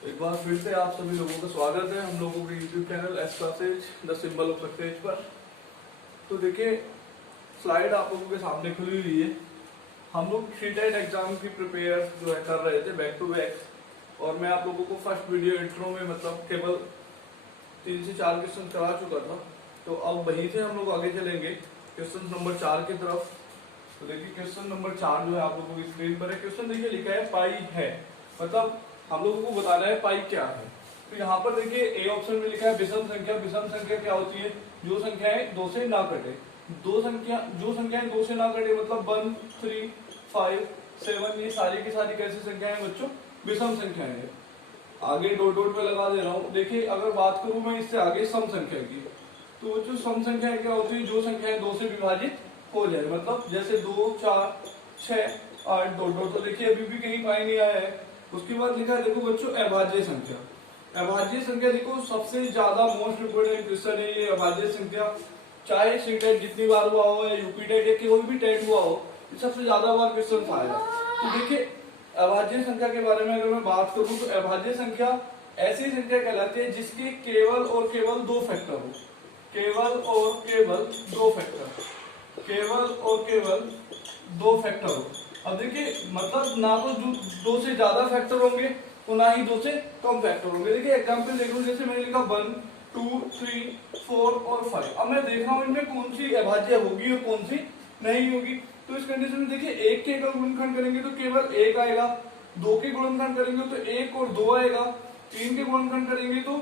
एक बार फिर से आप सभी लोगों का स्वागत है हम लोगों के YouTube channel S classes the symbol of success पर। तो देखिए, स्लाइड आप लोगों के सामने खुली हुई है। हम लोग टेट एग्जाम की प्रिपेयर जो है कर रहे थे बैक टू बैक, और मैं आप लोगों को फर्स्ट वीडियो इंट्रो में मतलब केवल 3 से 4 क्वेश्चन करा चुका था। तो अब वहीं से हम लोग आगे चलेंगे क्वेश्चन नंबर 4 की तरफ। तो देखिए, क्वेश्चन नंबर 4 जो है आप लोगों की स्क्रीन पर है। क्वेश्चन देखिए लिखा है पाई है, मतलब हम लोगों को बताना है पाई क्या है। तो यहाँ पर देखिए ए ऑप्शन में लिखा है विषम संख्या। विषम संख्या क्या होती है? जो संख्याएं 2 से ना कटे। जो संख्याएं 2 से ना कटे मतलब 1, 3, 5, 7, ये सारी की सारी कैसी संख्याएं बच्चों? विषम संख्याएं हैं। आगे डॉट डॉट पे लगा दे रहा हूँ। देखिए, अगर बात करूं मैं इससे आगे सम संख्या की, तो जो सम संख्या क्या होती है? जो संख्याएं 2 से विभाजित हो जाए, मतलब जैसे 2, 4, 6, 8 डॉट डॉट। तो देखिए अभी भी कहीं पाई नहीं आया है। उसके बाद लिखा है देखो बच्चों अभाज्य संख्या। अभाज्य संख्या देखो सबसे ज्यादा मोस्ट इम्पोर्टेंट क्वेश्चन है ये अभाज्य संख्या। चाहे सीटेट जितनी बार हुआ हो या यूपी टेट या कोई भी टेट हुआ हो, सबसे ज्यादा बार क्वेश्चन आया। तो देखिए अभाज्य संख्या के बारे में अगर मैं बात करूं तो अभाज्य संख्या ऐसी संख्या कहलाती है जिसके केवल और केवल 2 फैक्टर हो। केवल और केवल 2 फैक्टर। केवल और केवल 2 फैक्टर हो। अब देखिए मतलब ना तो 2 से ज्यादा फैक्टर होंगे और ना ही 2 से कम फैक्टर होंगे। देखिए एग्जाम्पल देख लो, जैसे मैंने लिखा 1, 2, 3, 4 और 5। अब मैं देख रहा हूं इनमें कौन सी अभाज्य होगी और कौन सी नहीं होगी। तो इस कंडीशन में देखिए 1 के अगर गुणनखंड करेंगे तो केवल 1 आएगा, 2 के गुणनखंड करेंगे तो 1 और 2 आएगा, 3 के गुणनखंड करेंगे तो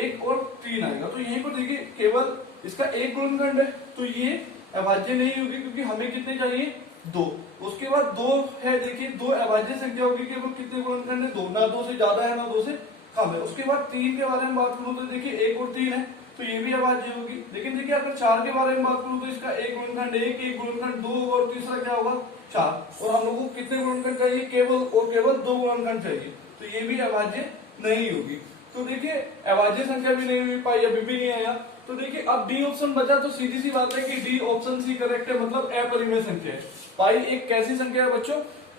1 और 3 आएगा। तो यहीं पर देखिए केवल इसका 1 गुणनखंड है तो ये अभाज्य नहीं होगी, क्योंकि हमें कितने चाहिए? 2। उसके बाद 2 है, देखिए 2 अभाज्य संख्या होगी कि वो कितने गुणनखंड है? 2। ना 2 से ज्यादा है ना 2 से कम है। उसके बाद 3 के बारे में बात करूं तो देखिए 1 और 3 है तो ये भी अभाज्य होगी। लेकिन देखिए अगर 4 के बारे में बात करूं तो इसका 1 गुणनखंड 1, 1 गुणनखंड 2 और तीसरा क्या होगा? 4। और हम लोगों को कितने गुणनखंड चाहिए? केवल और केवल 2 गुणनखंड चाहिए, तो ये भी अभाज्य नहीं होगी। तो देखिए अभाज्य संख्या भी नहीं हुई पाई, अभी भी नहीं आया। तो देखिए अब डी ऑप्शन बचा, तो सीधी सी बात है कि डी ऑप्शन सी करेक्ट है, मतलब अपरिमेय संख्या है। पाई एक कैसी संख्या है बच्चों?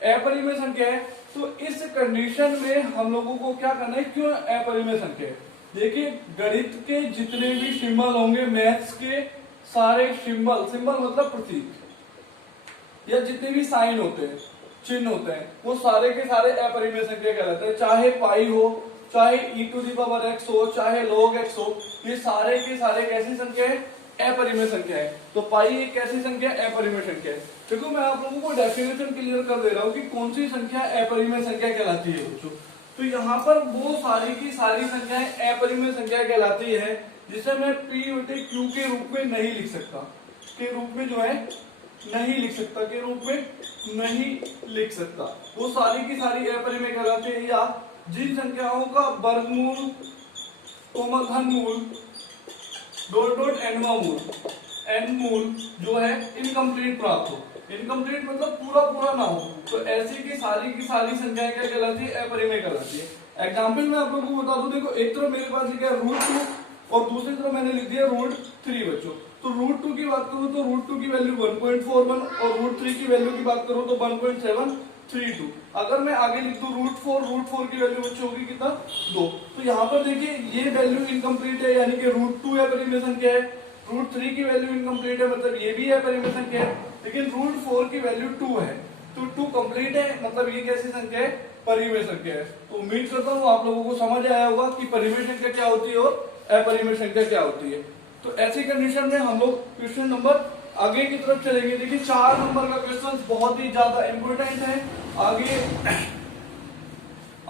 अपरिमेय संख्या है। तो इस कंडीशन में हम लोगों को क्या करना है? क्यों अपरिमेय संख्या है? देखिए गणित के जितने भी सिंबल होंगे, मैथ्स के सारे सिंबल मतलब प्रतीक या जितने भी साइन होते हैं, चिन्ह होते हैं, वो सारे के सारे अपरिमेय संख्या कहलाते हैं। चाहे पाई हो, चाहे e⁻x हो, चाहे log x हो, ये सारे के सारे कैसी संख्या है? अपरिमेय संख्या है। तो पाई एक कैसी संख्या है? अपरिमेय संख्या है। देखो मैं आप लोगों को डेफिनेशन क्लियर कर दे रहा हूँ कि कौन सी संख्या अपरिमेय संख्या कहलाती है बच्चों। तो यहाँ पर वो सारी की सारी संख्याएं अपरिमेय संख्या कहलाती है, जिसे मैं p/q के रूप में नहीं लिख सकता, के रूप में जो है नहीं लिख सकता, के रूप में नहीं लिख सकता। वो सारी की सारी अपरिमेय कहलाती है। या जिन संख्याओं का वर्गमूल, घनमूल, डॉट डॉट एन मूल जो है इनकम्प्लीट प्राप्त हो। इनकम्प्लीट मतलब पूरा पूरा ना हो, तो ऐसी की सारी संख्याएं क्या कहलाती है? अपरिमेय कहलाती है। एग्जाम्पल मैं आप लोगों को बता दूं, देखो एक तरफ मेरे पास क्या है? √2 और दूसरी तरफ मैंने लिख दिया √3 बच्चों। तो √2 की बात करूं तो √2 की वैल्यू 1.41 और √3 की वैल्यू की बात करूं तो 1.732। अगर मैं आगे लिख दूं √4 की वैल्यू बच्चों होगी कितना? 2। तो यहाँ पर देखिए ये वैल्यू इनकम्प्लीट है, यानी कि √2 अपरिमेय संख्या है, √3 की वैल्यू इनकम्प्लीट है, मतलब ये भी अपरिमेय संख्या है, लेकिन √4 की वैल्यू 2 है, तो 2 कंप्लीट है, मतलब ये कैसी संख्या है? परिमेय संख्या है। तो उम्मीद करता हूँ आप लोगों को समझ आया होगा कि परिमेय संख्या क्या होती है और अपरिमेय संख्या क्या होती है। तो ऐसी कंडीशन में हम लोग क्वेश्चन नंबर आगे की तरफ चलेंगे। देखिए 4 नंबर का क्वेश्चन बहुत ही ज्यादा इंपॉर्टेंट है। आगे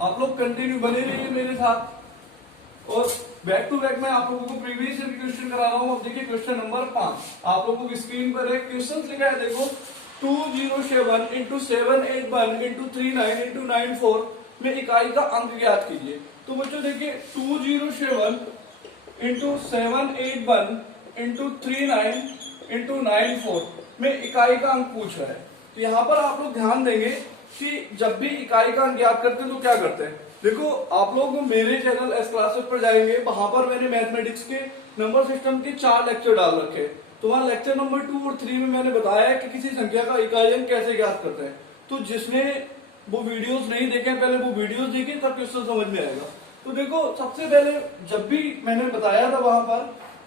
आप लोग कंटिन्यू बने रहिए मेरे साथ, और बैक टू बैक मैं आप लोगों को प्रीवियस ईयर क्वेश्चन करा रहा हूँ। अब देखिए क्वेश्चन नंबर 5 आप लोगों की स्क्रीन पर है। क्वेश्चन लिखा है देखो 207 × 781 × 39 × 94 में इकाई का अंक ज्ञात कीजिए। तो बच्चों देखिए 207 × 781 × 39 × 94 में इकाई का अंक पूछ रहा है। तो यहाँ पर आप लोग ध्यान देंगे कि जब भी इकाई का अंक ज्ञात करते हैं तो क्या करते हैं। देखो आप लोग मेरे चैनल एस क्लासेस पर जाएंगे, वहां पर मैंने मैथमेटिक्स के नंबर सिस्टम के 4 लेक्चर डाल रखे। तो वहां लेक्चर नंबर 2 और 3 में मैंने बताया कि किसी संख्या का इकाई अंक कैसे ज्ञात करते हैं। तो जिसने वो वीडियोस नहीं देखे, पहले वो वीडियोस देखें तब क्वेश्चन समझ में आएगा। तो देखो सबसे पहले जब भी मैंने बताया था वहां पर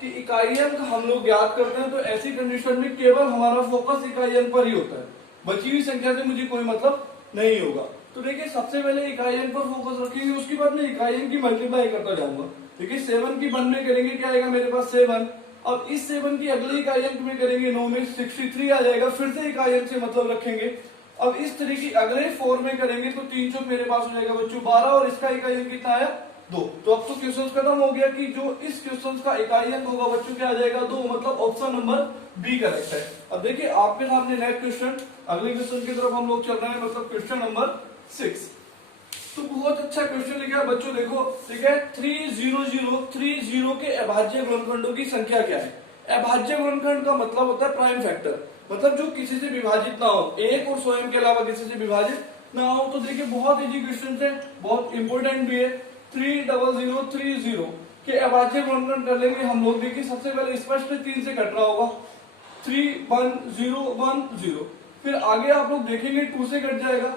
कि इकाई अंक हम लोग याद करते हैं, तो ऐसी कंडीशन में केवल हमारा फोकस इकाई अंक पर ही होता है, बची हुई संख्या से मुझे कोई मतलब नहीं होगा। तो देखिए सबसे पहले इकाई अंक पर फोकस रखेंगे, उसके बाद में इकाई अंक की मल्टीप्लाई करता जाऊंगा। देखिए 7 की 1 में करेंगे क्या आएगा मेरे पास 7। अब इस 7 की अगले इकाई अंक में करेंगे 9 में 63 आ जाएगा, फिर से इकाई अंक से मतलब रखेंगे। अब इस तरीके अगले 4 में करेंगे तो 3 चौक मेरे पास हो जाएगा बच्चों 12, और इसका इकाई अंक कितना आया 2। तो अब तो क्वेश्चन खत्म हो गया कि जो इस क्वेश्चन का इकाई अंक होगा बच्चों क्या आ जाएगा 2, मतलब ऑप्शन नंबर बी करेक्ट है। अब देखिए आपके सामने नेक्स्ट क्वेश्चन, अगले क्वेश्चन की तरफ हम लोग चल रहे हैं, मतलब क्वेश्चन नंबर 6। तो बहुत अच्छा क्वेश्चन लिखा है बच्चों, देखो ठीक है 30030 के अभाज्य गुणनखंडों की संख्या क्या है। अभाज्य गुणनखंड का मतलब होता है प्राइम फैक्टर, मतलब जो किसी से विभाजित ना हो, एक और स्वयं के अलावा किसी से विभाजित ना हो। तो देखिए बहुत इजी क्वेश्चन है, बहुत इंपॉर्टेंट भी है। 30030 के अभाज्य गुणनखंड कर लेंगे हम लोग। देखिए सबसे पहले स्पष्ट 3 से कट रहा होगा, 31010, फिर आगे आप लोग देखेंगे 2 से कट जाएगा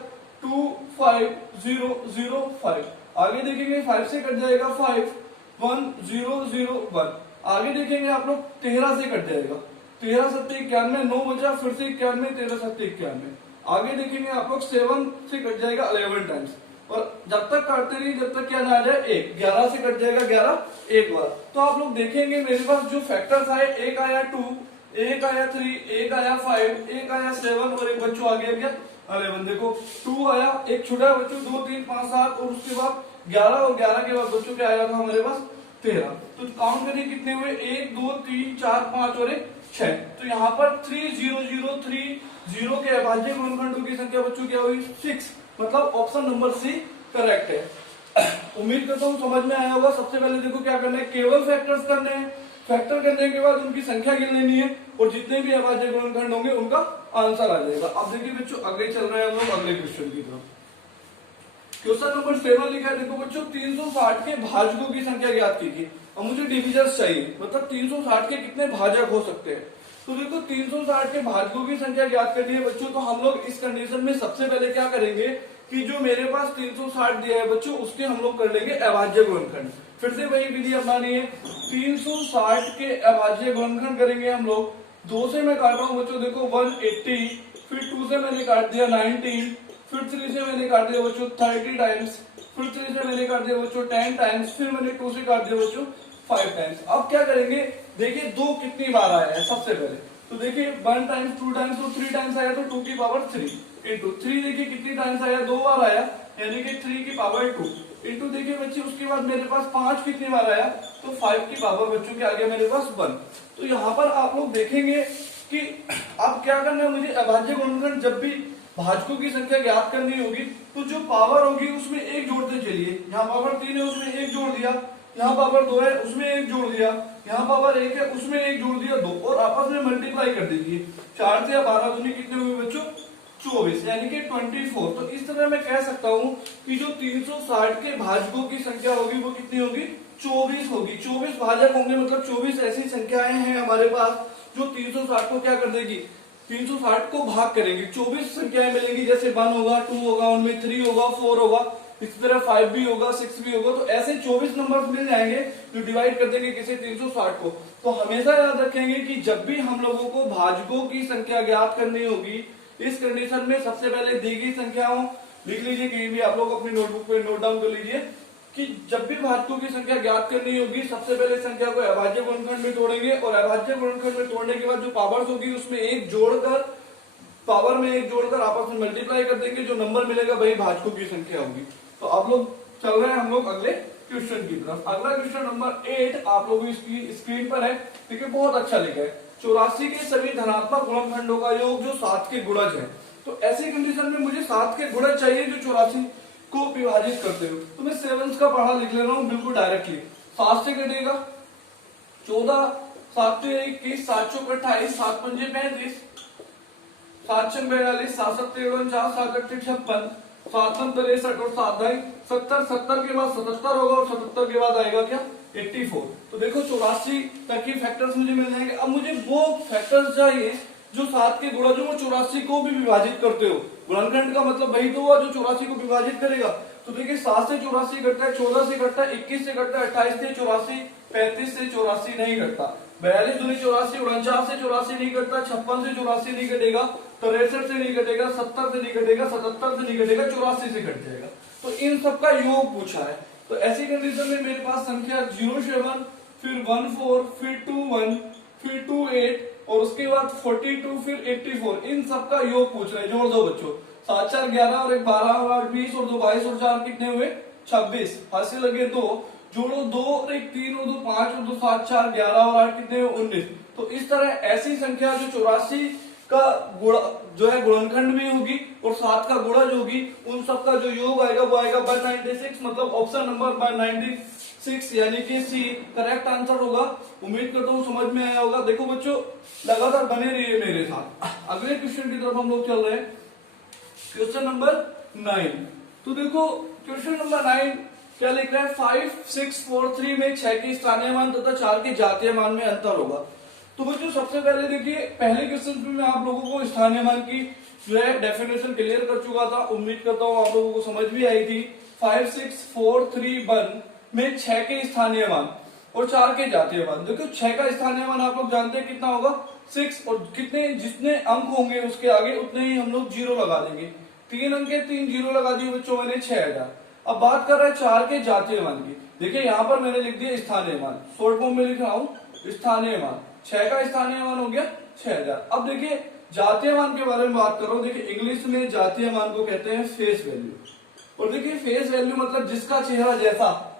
25005, आगे देखेंगे 5 से कट जाएगा 51001, आगे देखेंगे आप लोग 13 से कट जाएगा 13 7 91, 9 बचा, फिर से 91, 13 7 91, आगे देखेंगे आप लोग 7 से कट जाएगा 11 टाइम्स, और जब तक काटते नहीं जब तक क्या ना आ जाए 1, 11 से कट जाएगा 11 एक बार। तो आप लोग देखेंगे मेरे पास जो फैक्टर्स आए, एक आया 2, एक आया 3, एक आया 5, एक आया 7, और एक बच्चों आ गया क्या 11। देखो 2 आया, एक छोटा बच्चों 2 3 5 7, और उसके बाद 11, और 11 के बाद बच्चों क्या आया था हमारे पास 13। तो काउंट करिए कितने हुए, 1 2 3 4 5 और 1 6। तो यहाँ पर 30030 के अभाज्य गुणनखंडों की संख्या बच्चों क्या हुई 6, मतलब ऑप्शन नंबर सी करेक्ट है। उम्मीद करता हूँ समझ में आया होगा। सबसे पहले देखो क्या करना है, केवल फैक्टर्स करने हैं, फैक्टर करने के बाद उनकी संख्या गिन लेनी है, और जितने भी अभाज्य गुणनखंड होंगे उनका आंसर आ जाएगा। अब देखिए बच्चों आगे चल रहे हैं हम लोग अगले क्वेश्चन की तरफ। क्वेश्चन नंबर 7 लिखा है, देखो बच्चों 360 के भाजकों की संख्या ज्ञात कीजिए। अब मुझे डिविजर्स चाहिए, मतलब 360 के कितने भाजक हो सकते हैं। तो देखो 360 के भाजकों की संख्या ज्ञात करनी है बच्चों, तो हम लोग इस कंडीशन में सबसे पहले क्या करेंगे कि जो मेरे पास 360 दिया है बच्चों, उसके हम लोग कर लेंगे अभाज्य गुणनखंड। फिर से वही विधि अपनानी है, 360 के अभाज्य गुणनखंड करेंगे हम लोग। 2 से मैं काट रहा हूँ बच्चों, देखो 180, फिर 2 से मैंने काट दिया 19, फिर 3 से मैंने काट दिया बच्चों 30 टाइम्स, फिर 3 से मैंने काट दिया बच्चों 10 टाइम्स, फिर मैंने 2 से काट दिया बच्चों 5 टाइम्स। अब क्या करेंगे, देखिए 2 कितनी बार आया है सबसे पहले, तो देखिए 1 टाइम्स 2 टाइम्स, तो 3 टाइम्स आया, तो 2 की पावर 3 इंटू 3 देखिए कितनी टाइम्स आया, 2 बार आया, यानी कि 3 की पावर 2 इंटू देखिए बच्चे उसके बाद मेरे पास 5 कितनी बार आया, तो 5 की पावर बच्चों के आ गया मेरे पास 1। तो यहाँ पर आप लोग देखेंगे कि अब क्या करना है मुझे, अभाज्य गुणनखंड जब भी भाजकों की संख्या ज्ञात करनी होगी, तो जो पावर होगी उसमें 1 जोड़ते चलिए। यहाँ पावर 3 है उसमें 1 जोड़ दिया, यहाँ पावर 2 है उसमें 1 जोड़ दिया, यहाँ पावर 1 है उसमें 1 जोड़ दिया 2, और आपस में मल्टीप्लाई कर दीजिए। 4 से 12 दूनी कितने हुए बच्चों 24, यानी कि 24। तो इस तरह मैं कह सकता हूँ कि जो 360 के भाजकों की संख्या होगी वो कितनी होगी 24 होगी। 24 भाजक होंगे, मतलब 24 ऐसी संख्याएं हैं हमारे पास जो 360 को क्या कर देगी, 360 को भाग करेंगे। 24 संख्याएं मिलेंगी, जैसे 1 होगा, 2 होगा, उनमें 3 होगा, 4 होगा, इसी तरह 5 भी होगा, 6 भी होगा। तो ऐसे 24 नंबर मिल जाएंगे जो डिवाइड कर देंगे किसी 360 को। तो हमेशा याद रखेंगे कि जब भी हम लोगों को भाजकों की संख्या ज्ञात करनी होगी, इस कंडीशन में सबसे पहले दी गई संख्याओं लिख लीजिए, कहीं भी आप लोग अपनी नोटबुक पे नोट डाउन कर लीजिए कि जब भी भाजकों की संख्या ज्ञात करनी होगी, सबसे पहले संख्या को अभाज्य गुणनखंड में तोड़ेंगे, और अभाज्य गुणनखंड में तोड़ने के बाद जो पावर्स होगी उसमें 1 जोड़कर, पावर में 1 जोड़कर आपस में मल्टीप्लाई कर देंगे, जो नंबर मिलेगा वही भाजकों की संख्या होगी। तो आप लोग चल रहे हैं हम लोग अगले क्वेश्चन की तरफ। अगला क्वेश्चन नंबर 8 आप लोग इसकी स्क्रीन पर है, ठीक है, बहुत अच्छा लिखा है। 84 के सभी धनात्मक गुणनखंडों का योग जो 7 के गुणज है। तो ऐसी कंडीशन में मुझे 7 के गुणज चाहिए जो 84 को विभाजित करते हो। तो मैं 7 का पढ़ा लिख ले रहा हूँ बिल्कुल डायरेक्टली। 7 से कटेगा 14, 7 से 21, 7 चौक 28, 7 पंजे 35, 7 छक 42, 7 सत्ते 49, 7 अट्ठे 56, 7 नम 63 और 7 ढाई 70। 70 के बाद 77 होगा, और 77 के बाद आएगा क्या 84। तो देखो 84 तक की फैक्टर्स मुझे मिल जाएंगे। अब मुझे वो फैक्टर्स चाहिए जो 7 के गुणजों में 84 को भी विभाजित करते हो। गुणनखंड का मतलब वही तो हुआ जो 84 को विभाजित करेगा। तो देखिए 7 से 84 कटता है, 14 से कटता है, 21 से कटता है, 28 से 84, 35 से 84 नहीं कटता, 42 दूनी 84, 49 से 84 नहीं कटता, 56 से 84 नहीं कटेगा, 63 से नहीं कटेगा, 70 से नहीं कटेगा, 77 से नहीं कटेगा, 84 से कट जाएगा। तो इन सबका योग पूछा है। तो ऐसी कंडीशन में मेरे पास संख्या 07, फिर 14, फिर 21, फिर 28 और उसके बाद 42, फिर 84, इन सबका योग पूछ रहे हैं। जोड़ दो बच्चों, 7 4 11 और 1 12 और 8 20 और 2 22 और 4 कितने हुए 26, हासिल लगे 2, जोड़ो 2 और 1 3 और 2 5 और 2 7 4 11 और 8 कितने हुए 19। तो इस तरह ऐसी संख्या जो 84 का गुणा जो है गुणनखंड भी होगी और 7 का गुणा जो होगी, उन सब का जो योग आएगा वो आएगा 196, मतलब ऑप्शन नंबर 196 यानी कि सी करेक्ट आंसर होगा। उम्मीद करता हूँ समझ में आया होगा। देखो बच्चों लगातार बने रहिए मेरे साथ। अगले क्वेश्चन की तरफ हम लोग चल रहे हैं, क्वेश्चन नंबर 9। तो देखो क्वेश्चन नंबर 9 क्या लिख रहा है, 5 6 4 3 में 6 के स्थानीय मान तथा 4 के जातीय मान में अंतर होगा। तो बच्चों सबसे पहले देखिए पहले क्वेश्चन में मैं आप लोगों को स्थानीय मान की जो है डेफिनेशन क्लियर कर चुका था। उम्मीद करता हूँ आप लोगों को समझ भी आई थी। 5 6 4 3 1 में 6 के स्थानीय मान और 4 के जातीय मान। देखो 6 का स्थानीय मान आप लोग जानते हैं कितना होगा 6, और कितने जितने अंक होंगे उसके आगे उतने ही हम लोग जीरो लगा देंगे। 3 अंक के 3 जीरो लगा दिए बच्चों मैंने 6000। अब बात कर रहा है 4 के जातीय मान की। देखिए यहाँ पर मैंने लिख दिया स्थानीय मान, शॉर्ट फॉर्म में लिख रहा हूँ स्थानीय मान। 6 का स्थानीय मान हो गया 6000। अब देखिए जातीय मान के बारे में बात कर रहा हूँ। देखिए इंग्लिश में जातीय मान को कहते हैं फेस वैल्यू। और देखिए फेस वैल्यू मतलब जिसका चेहरा जैसा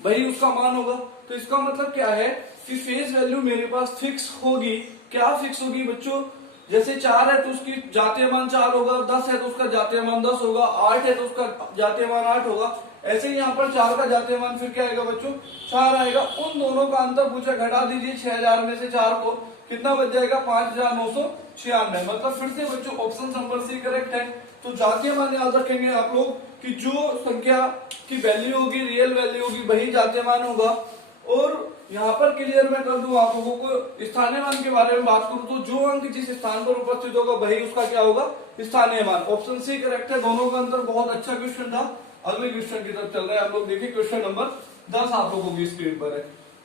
वही उसका मान होगा। तो इसका मतलब क्या है कि फेस वैल्यू मेरे पास फिक्स होगी। क्या फिक्स होगी बच्चों, जैसे 4 है तो उसकी जातीय मान 4 होगा, 10 है तो उसका जातीय मान 10 होगा, 8 है तो उसका जातीय मान 8 होगा। ऐसे ही यहाँ पर 4 का जातीय मान फिर क्या आएगा बच्चों 4 आएगा। उन दोनों का अंतर पूछा, घटा दीजिए 6000 में से 4 को, कितना बच जाएगा 5996। मतलब फिर से बच्चों ऑप्शन नंबर सी करेक्ट है। तो जातीय मान याद रखेंगे आप लोग कि जो संख्या की वैल्यू होगी रियल वैल्यू होगी वही जातीय मान होगा। और यहाँ पर क्लियर मैं कर दूं आप लोगों को, स्थानीय मान के बारे में बात करूं तो जो अंक जिस स्थान पर उपस्थित होगा वही उसका क्या होगा स्थानीय मान। ऑप्शन सी करेक्ट है। दोनों का अंतर बहुत अच्छा क्वेश्चन था। अगले क्वेश्चन की तरफ चल रहे हैं आप लोग। देखिए क्वेश्चन नंबर 10 आप लोगों की स्क्रीन पर है।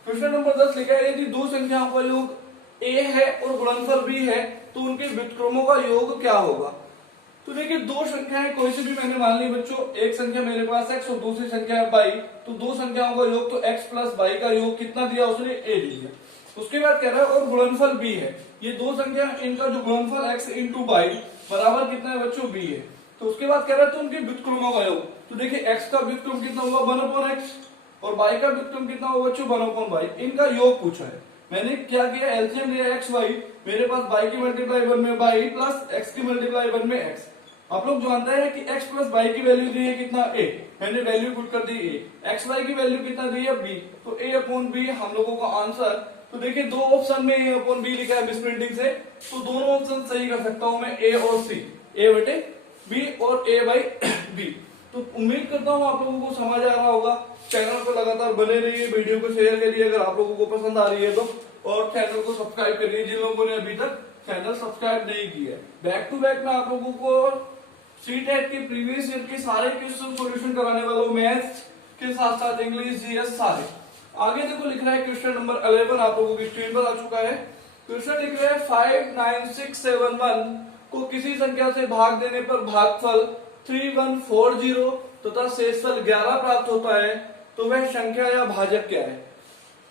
क्वेश्चन नंबर 10 लिखा है, यदि दो संख्याओं का योग a है और गुणनफल b है तो उनके व्युत्क्रमों का योग क्या होगा। तो देखिए दो संख्याएं कोई सी भी मैंने मान ली बच्चों, एक संख्या मेरे पास x और दूसरी संख्या है y। तो दो संख्याओं का योग तो x प्लस y का योग कितना दिया उसने a दिया। उसके बाद कह रहा है और गुणनफल b है। ये दो संख्या इनका जो गुणनफल x इंटू y बराबर कितना है बच्चों b है। तो उसके बाद कह रहा है तो उनके व्युत्क्रमों का योग। तो देखिए x का व्युत्क्रम कितना हुआ 1/x और y का व्युत्क्रम कितना हुआ बच्चों 1/y। इनका योग पूछा है। मैंने क्या किया एलसीएम लिया x y, मेरे पास y की मल्टीप्लाई 1 में y प्लस x की मल्टीप्लाई 1 में x। आप लोग जानते हैं कि x प्लस y की वैल्यू दी है कितना a, मैंने वैल्यू पुट कर दी a। x y की वैल्यू कितना दी है b, तो a अपॉन b हम लोगों का आंसर। तो देखिए दो ऑप्शन में a अपॉन b लिखा है मिसप्रिंटिंग से, तो दोनों ऑप्शन सही कर सकता हूं मैं a और c, a बटे b और a बाई b। तो उम्मीद करता हूँ आप लोगों को समझ आ रहा होगा। चैनल पर लगातार बने रहिए, वीडियो को शेयर करिए अगर आप लोगों को पसंद आ रही है तो, और चैनल को सब्सक्राइब करिए जिन लोगों ने अभी तक चैनल सब्सक्राइब नहीं किया है। बैक टू बैक में आप लोगों को सीटेट के प्रीवियस ईयर के सारे क्वेश्चन सॉल्यूशन कराने वाला हूं, मैथ्स के साथ साथ इंग्लिश जीएस सारे। आगे देखो लिख रहा है क्वेश्चन नंबर 11 आप लोगों की स्क्रीन पर आ चुका है। क्वेश्चन लिख रहा है 59671 को किसी संख्या से भाग देने पर भागफल 3140 तथा शेषफल 11 प्राप्त होता है तो वह संख्या या भाजक क्या है।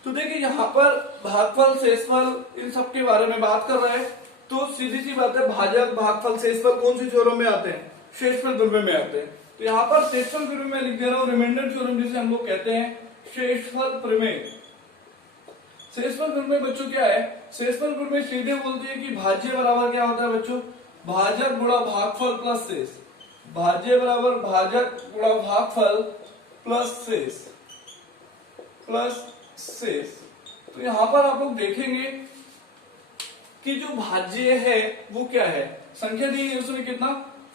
तो देखिए यहाँ पर भागफल शेषफल इन सब के बारे में बात कर रहा है। तो सीधी सी बात है भाजक भागफल शेषफल कौन सी थ्योरम में आते हैं, शेषफल प्रमेय में आते हैं। तो यहाँ पर शेषफल प्रमेय में लिख दे रहा हूँ रिमाइंडर थ्योरम जिसे हम लोग कहते हैं शेषफल प्रमेय। शेषफल प्रमेय बच्चों क्या है, शेषफल प्रमेय सीधे बोलती है कि भाज्य बराबर क्या होता है बच्चों, भाजक गुणा भागफल प्लस शेष। भाज्य बराबर भाजक गुणा भागफल प्लस शेष प्लस शेष। तो यहाँ पर आप लोग देखेंगे कि जो भाज्य है वो क्या है, संख्या दी है उसमें कितना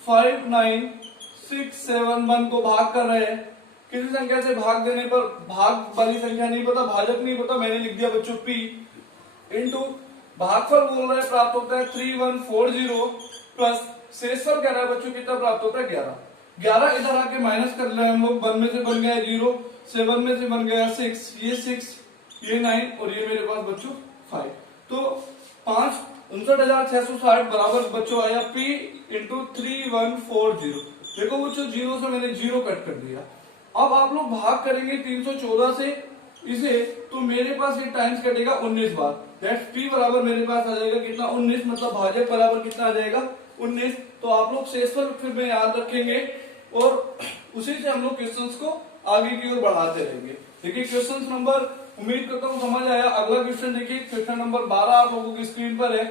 59671 को भाग कर रहे हैं। किसी संख्या से भाग देने पर भाग वाली संख्या नहीं पता, भाजक नहीं पता, मैंने लिख दिया बच्चों p इंटू भागफल बोल रहे हैं प्राप्त होता है 3140 प्लस शेषफल कह रहा है बच्चों कितना प्राप्त होता है 11। 11 इधर आके माइनस कर रहे हैं हम लोग, 1 में से बन गया 0, 7 में से बन गया 6, ये 6, ये 9 और ये मेरे पास बच्चों 5। तो 5,59,660 बराबर बच्चों आया P इंटू 3140। देखो बच्चों 0 से मैंने 0 कट कर दिया। अब आप लोग भाग करेंगे 314 से इसे, तो मेरे पास ये टाइम्स कटेगा 19 बार। दैट्स P बराबर मेरे पास आ जाएगा कितना 19, मतलब भाजक बराबर कितना आ जाएगा 19। तो आप लोग शेषफल फिर में याद रखेंगे और उसी से हम लोग क्वेश्चंस को आगे की ओर बढ़ाते रहेंगे। देखिए क्वेश्चन नंबर, उम्मीद करता हूँ समझ आया। अगला क्वेश्चन देखिए, क्वेश्चन नंबर 12 आप लोगों की स्क्रीन पर है।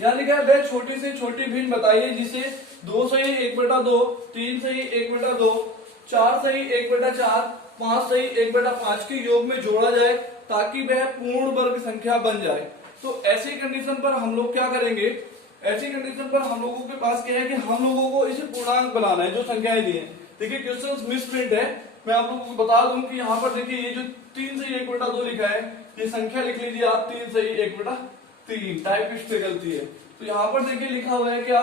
यहाँ लिखा है वह छोटी से छोटी भिन्न बताइए जिसे 2 सही 1/2, 3 सही 1/2, 4 सही 1/4, 5 सही 1/5 के योग में जोड़ा जाए ताकि वह पूर्ण वर्ग संख्या बन जाए। तो ऐसी कंडीशन पर हम लोग क्या करेंगे, ऐसी कंडीशन पर हम लोगों के पास क्या है कि हम लोगों को इसे पूर्णांक बनाना है जो संख्याएं दी हैं। देखिए क्वेश्चन मिसप्रिंट है, मैं आप लोगों को बता दूं कि यहाँ पर देखिए ये जो 3 सही 1/2 लिखा है, ये संख्या लिख लीजिए आप 3 सही 1/3, टाइपिस्ट पे गलती है। तो यहाँ पर देखिए लिखा हुआ है क्या,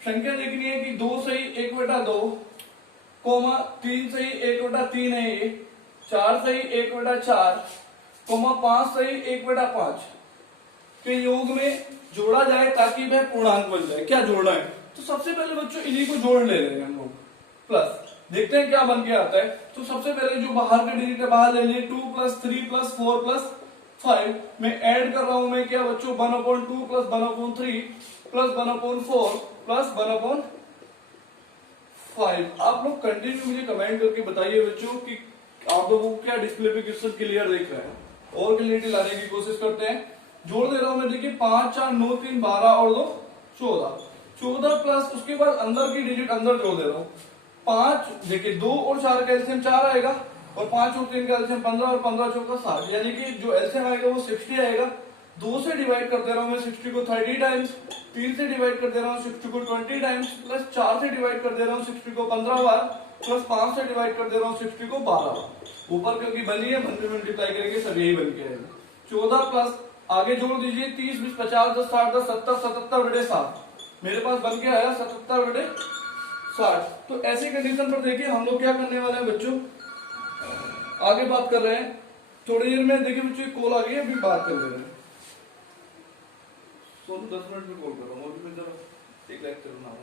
संख्या लिखनी है कि 2 सही 1/2, 3 सही 1/3 है ये, 4 सही 1/4, 5 सही 1/5 के योग में जोड़ा जाए ताकि वह पूर्णांक बन जाए। क्या जोड़ना है, तो सबसे पहले बच्चों इन्हीं को जोड़ ले रहे हैं हम लोग, प्लस देखते हैं क्या बन के आता है। तो सबसे पहले जो बाहर के डिजिट है बाहर ले लिए, 2 + 3 + 4 + 5 में ऐड कर रहा हूं मैं क्या बच्चों 1/2 + 1/3 + 1/4 + 1/5। आप लोग कंटिन्यू मुझे कमेंट करके बताइए बच्चों कि आप लोगों को क्या डिस्प्ले पे क्वेश्चन क्लियर दिख रहा है, और क्लियरिटी लाने की कोशिश करते हैं। जोड़ दे रहा हूं मैं, देखिए 5 4 9 3 12 और 2 14, 14 प्लस उसके बाद अंदर की डिजिट अंदर जोड़ दे रहा हूं। 5 देखिए 2 और 4 का एलसीएम 4 आएगा, और 5 और 3 का एलसीएम 15 और 15 चौका 60, यानी कि जो एलसीएम आएगा वो 60 आएगा। 2 से डिवाइड कर दे रहा हूं मैं 60 को 30 टाइम्स, 3 से डिवाइड कर दे रहा हूं 60 को 20 टाइम्स, प्लस 4 से डिवाइड कर दे रहा हूं 60 को 15 बार, प्लस 5 से डिवाइड कर दे रहा हूं 60 को 12 बार। ऊपर क्योंकि बनी है, बन में मल्टीप्लाई करेंगे सब यही बन के आएगा। 14 प्लस आगे जोड़ दीजिए 30 20 50 10 60 10 70 77/7, मेरे पास बन के आया 77/60। तो ऐसी कंडीशन पर देखिए हम लोग क्या करने वाले हैं बच्चों, आगे बात कर रहे हैं। थोड़ी देर में देखिए बच्चों एक कॉल आ गई है, अभी बात कर ले रहे हैं। सोनू 10 मिनट में कॉल कर रहा हूँ, अभी मैं जरा एक लेक्चर बना रहा हूँ।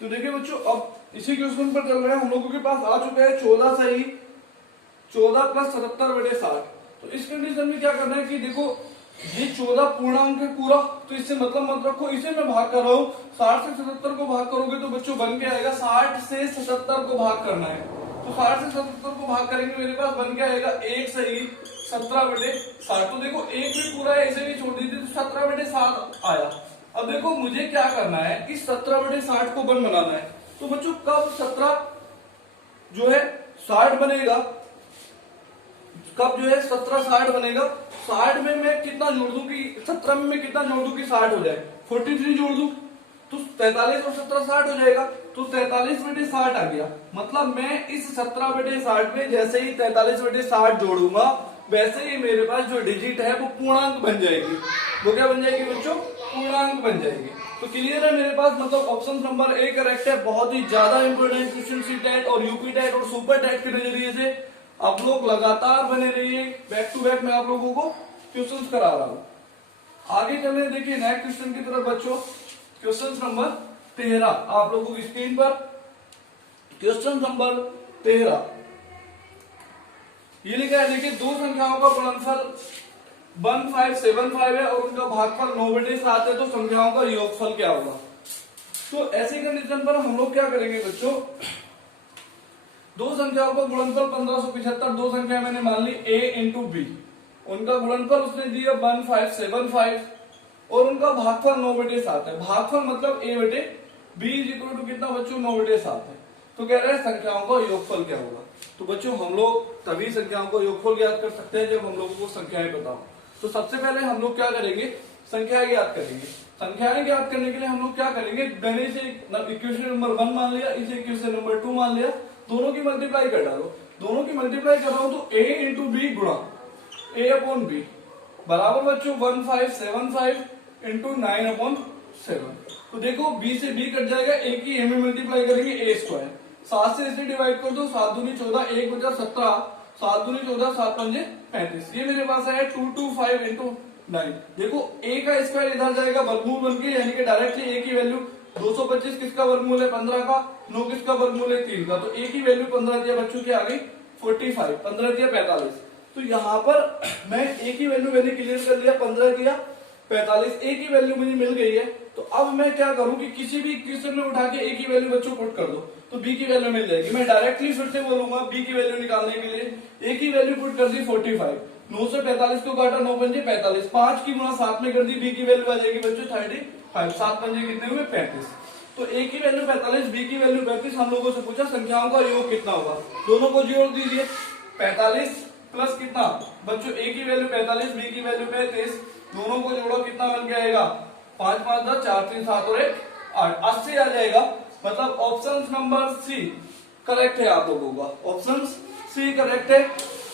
तो देखिए बच्चों अब इसी क्वेश्चन पर चल रहे हैं। हम लोगों के पास आ चुका है 14 सही 14 + 77/60। तो इस कंडीशन में क्या करना है कि देखो ये 14 पूर्णांक है पूरा, तो इससे मतलब मत रखो, इसे मैं भाग कर रहा हूँ। 60 से 77 को भाग करोगे तो बच्चों बन के आएगा 60 से 77 को भाग करना है, तो 60 से 77 को भाग करेंगे मेरे पास बन के आएगा 1 सही 17/60। तो देखो एक भी पूरा है, इसे भी छोड़ दीजिए तो 17/60 आया। अब देखो मुझे क्या करना है कि 17/60 को 1 बनाना है। तो बच्चों कब 17 जो है 60 बनेगा, कब जो है 17 60 बनेगा, 60 में मैं कितना जोड़ दूं कि 17 में मैं कितना जोड़ दूं कि 60 हो जाए, 43 जोड़ दूं तो 43 और 17 60 हो जाएगा, तो 43/60 आ गया। मतलब मैं इस 17/60 में जैसे ही 43/60 जोड़ूंगा वैसे ही मेरे पास जो डिजिट है वो पूर्णांक बन जाएगी। वो क्या बन जाएगी बच्चों, पूर्णांक बन जाएगी। तो क्लियर है मेरे पास, मतलब ऑप्शन नंबर ए करेक्ट है। बहुत ही ज्यादा इंपोर्टेंट क्वेश्चन सी टेट और यूपी टेट और सुपर टेट के नजरिए से आप लोग लगातार बने रहिए, बैक टू बैक मैं आप लोगों को क्वेश्चन करा रहा हूं। आगे चले देखिए नेक्स्ट क्वेश्चन की तरफ बच्चों, क्वेश्चन नंबर 13 आप लोगों की स्क्रीन पर। क्वेश्चन नंबर 13 ये लिखा है, देखिए दो संख्याओं का गुणनफल 1575 है और उनका भागफल 9/7 है, तो संख्याओं का योगफल क्या होगा। तो ऐसी कंडीशन पर हम लोग क्या करेंगे बच्चों, दो संख्याओं का गुणनफल 1575, दो संख्या मैंने मान ली a इंटू बी, उनका गुणनफल उसने दिया 1575 और उनका भागफल 9/7 है। भागफल मतलब a/b इक्वल टू कितना बच्चों 9/7 है। तो कह रहे हैं संख्याओं का योगफल क्या होगा। तो बच्चों हम लोग तभी संख्याओं का योगफल ज्ञात कर सकते हैं जब हम लोगों को संख्याएं पता हो। तो सबसे पहले हम लोग क्या करेंगे, संख्याएं ज्ञात करेंगे। संख्याएं ज्ञात करने के लिए हम लोग क्या करेंगे, मैंने इसे इक्वेशन नंबर 1 मान लिया, इसे इक्वेशन नंबर 2 मान लिया, दोनों की मल्टीप्लाई कर डालो। दोनों की मल्टीप्लाई कर रहा हूं तो a इंटू बी गुणा a अपॉन बी बराबर बच्चों 1575 इंटू 9/7। तो देखो b से b कट जाएगा, a की a में मल्टीप्लाई करेंगे a स्क्वायर, 7 से इसे डिवाइड कर दो, 7 दूनी 14, 1 बचा 17, 7 दूनी 14, 7 पंजे 35। ये मेरे पास है 225 इंटू 9। देखो a का स्क्वायर इधर जाएगा वर्गमूल बन के, यानी कि डायरेक्टली a की वैल्यू 225 किसका वर्गमूल है 15 का, 9 किसका वर्गमूल है 3 का, तो a की वैल्यू 15 दिया बच्चों की आ गई 45, 15 दिया 45। तो यहाँ पर मैं a की वैल्यू मैंने क्लियर कर लिया, 15 दिया 45, a की वैल्यू मुझे मिल गई है। तो अब मैं क्या करूं कि किसी भी इक्वेशन में उठा के a की वैल्यू बच्चों पुट कर दो तो b की वैल्यू मिल जाएगी। मैं डायरेक्टली फिर से बोलूंगा b की वैल्यू निकालने के लिए, a की वैल्यू पुट कर दी 45, 9 से 45 को काटा, 9 पंजे 45, 5 की गुणा 7 में कर दी, b की वैल्यू आ जाएगी बच्चों 35, 7 पंजे कितने हुए 35। तो a की वैल्यू 45, b की वैल्यू 35। हम लोगों से पूछा संख्याओं का योग कितना होगा, दोनों को जोड़ दीजिए, 45 प्लस कितना बच्चों a की वैल्यू 45, b की वैल्यू 35, दोनों को जोड़ो कितना बन के आएगा 5 5 10, 4 3 7 और 1 8, 80 आ जाएगा। मतलब ऑप्शन नंबर सी करेक्ट है आप लोगों का, ऑप्शन सी करेक्ट है।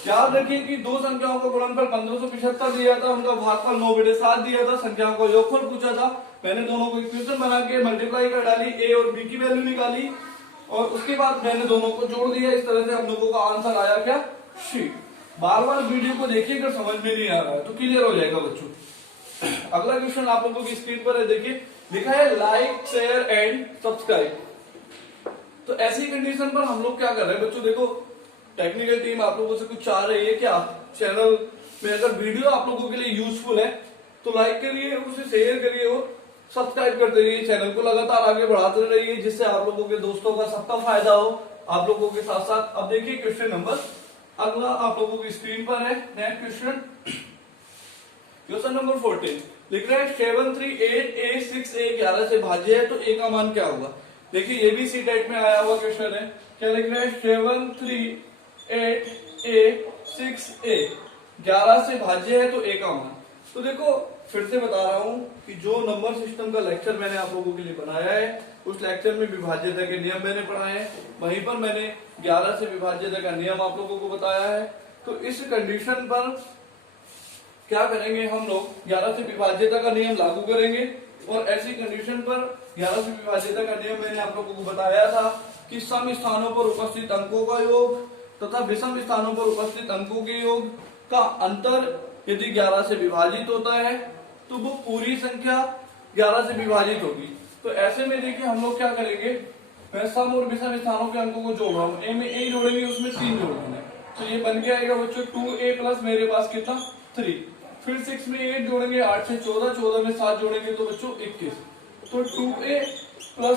याद रखिए कि दो संख्याओं का गुणनफल 1575 दिया था, उनका भागफल 9/7 दिया था, संख्याओं का योगफल पूछा था। मैंने दोनों को इक्वेशन बना के मल्टीप्लाई कर डाली, a और b की वैल्यू निकाली और उसके बाद मैंने दोनों को जोड़ दिया। इस तरह से हम लोगों का आंसर आया क्या शी। बार बार वीडियो को देखिए, अगर समझ में नहीं आ रहा है तो क्लियर हो जाएगा बच्चों। अगला क्वेश्चन आप लोगों की स्क्रीन पर है, देखिए लिखा है लाइक शेयर एंड सब्सक्राइब। तो ऐसी कंडीशन पर हम लोग क्या कर रहे हैं बच्चों, देखो टेक्निकल टीम आप लोगों से कुछ चाह रही है क्या, चैनल में अगर वीडियो आप लोगों के लिए यूजफुल है तो लाइक करिए, उसे शेयर करिए और सब्सक्राइब करते रहिए, चैनल को लगातार आगे बढ़ाते रहिए, जिससे आप लोगों के दोस्तों का सबका फायदा हो आप लोगों के साथ साथ। अब देखिए क्वेश्चन नंबर अगला आप लोगों की स्क्रीन पर है, नेक्स्ट क्वेश्चन, क्वेश्चन नंबर 14 लिख रहा है 738a6a 11 से भाज्य है तो a का मान क्या होगा। देखिए ये भी सी टाइप में आया हुआ क्वेश्चन है, क्या लिख रहा है 738a6a 11 से भाज्य है तो a का मान। तो देखो फिर से बता रहा हूं कि जो नंबर सिस्टम का लेक्चर मैंने आप लोगों के लिए बनाया है उस लेक्चर में विभाज्यता के नियम मैंने पढ़ाए हैं, वहीं पर मैंने 11 से विभाज्यता का नियम आप लोगों को बताया है। तो इस कंडीशन पर क्या करेंगे हम लोग, 11 से विभाज्यता का नियम लागू करेंगे और ऐसी कंडीशन पर 11 से विभाज्यता का नियम मैंने आप लोगों को बताया था कि सम स्थानों पर उपस्थित अंकों का योग तथा विषम स्थानों पर उपस्थित अंकों के योग का अंतर यदि 11 से विभाजित होता है तो वो पूरी संख्या 11 से विभाजित होगी। तो ऐसे में देखिए हम लोग क्या करेंगे, मैं सम और विषम स्थानों के अंकों को जोड़ रहा हूँ, ए में ए जोड़ेंगे उसमें 3 जोड़ेंगे, तो ये बन के आएगा बच्चों 2a प्लस मेरे पास कितना 3, फिर 6 में 8 जोड़ेंगे 8 से 14, 14 में 7 जोड़ेंगे तो बच्चों 21, तो 2a प्लस